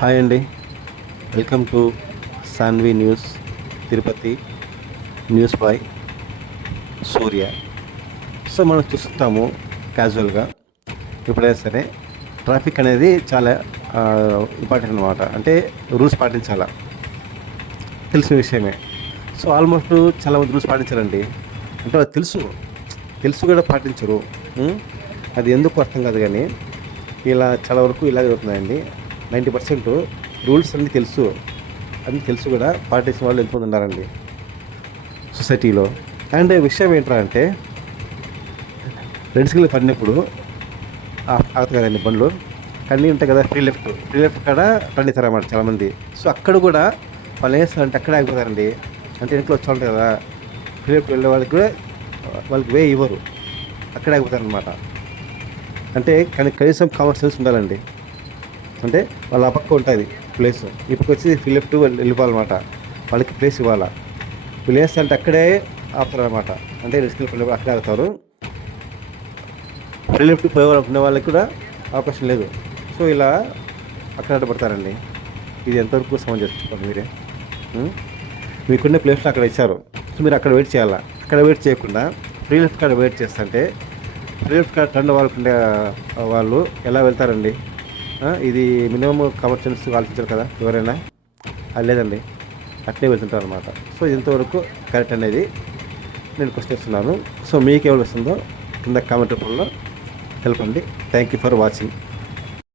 Hi అండి. Welcome to Sanvi news Tirupati news boy Surya. So మనం చూస్తుంటాము క్యాజువల్గా ఎప్పుడైనా సరే ట్రాఫిక్ అనేది చాలా ఇంపార్టెంట్ అనమాట అంటే రూల్స్ పాటించాలా? తెలిసిన విషయమే. సో ఆల్మోస్ట్ చాలామంది రూల్స్ పాటించారండి. అంటే అది తెలుసు. తెలుసు కూడా పాటించరు. అది ఎందుకు అర్థం కాదు కానీ ఇలా చాలా వరకు ఇలా జరుగుతున్నాయండి. నైంటీ పర్సెంట్ రూల్స్ అన్నీ తెలుసు. అన్నీ తెలుసు కూడా పాటించిన వాళ్ళు ఎంతమంది ఉన్నారండి? సొసైటీలో అండ్ విషయం ఏంట్రా అంటే రెడ్ పడినప్పుడు ఆ- కదండి బండ్లు? కన్నీ ఉంటాయి కదా ఫ్రీ లెఫ్ట్ ఫ్రీ లెఫ్ట్ కాడ పండిస్తారన్నమాట చాలామంది. సో అక్కడ కూడా వాళ్ళు ఏం చేస్తారంటే అక్కడే ఆగిపోతారండి. అంటే ఇంట్లో వచ్చి కదా ఫ్రీ లెఫ్ట్ వెళ్ళే వాళ్ళకి కూడా వాళ్ళకి వే ఇవ్వరు. అక్కడే ఆగిపోతారనమాట అంటే కానీ కనీసం కామన్ సెన్స్ ఉండాలండి. అంటే వాళ్ళ పక్క ఉంటుంది ప్లేస్ ఇప్పుడు వచ్చి ఫ్రీ వెళ్ళిపోవాలన్నమాట. వాళ్ళకి ప్లేస్ ఇవ్వాలా. వీళ్ళు అంటే అక్కడే ఆపుతారు అనమాట అంటే రిస్క్ అక్కడే ఆగుతారు ఫ్రీ లెఫ్ట్ ఉన్న వాళ్ళకి కూడా అవకాశం లేదు. సో ఇలా అక్కడ పడతారండి ఇది ఎంతవరకు సమంజసం మీరే? మీకున్న ప్లేస్లో అక్కడ ఇచ్చారు. సో మీరు అక్కడ వెయిట్ చేయాలా? అక్కడ వెయిట్ చేయకుండా ఫ్రీ లెఫ్ట్ కార్డ్ వెయిట్ చేస్తుంటే ఫ్రీ లెఫ్ట్ కాడ టర్న్ వాళ్ళకుండే వాళ్ళు ఎలా వెళ్తారండి? ఇది మినిమం కవర్ చేసి ఆలోచించారు కదా ఎవరైనా? అది లేదండి. అట్లే వెళ్తుంటారు అనమాట సో ఇది ఇంతవరకు కరెక్ట్ అనేది నేను క్వశ్చన్ ఇస్తున్నాను సో మీకు ఎవరు వస్తుందో కింద కామెంట్ రూపంలో తెలపండి. Thank you for watching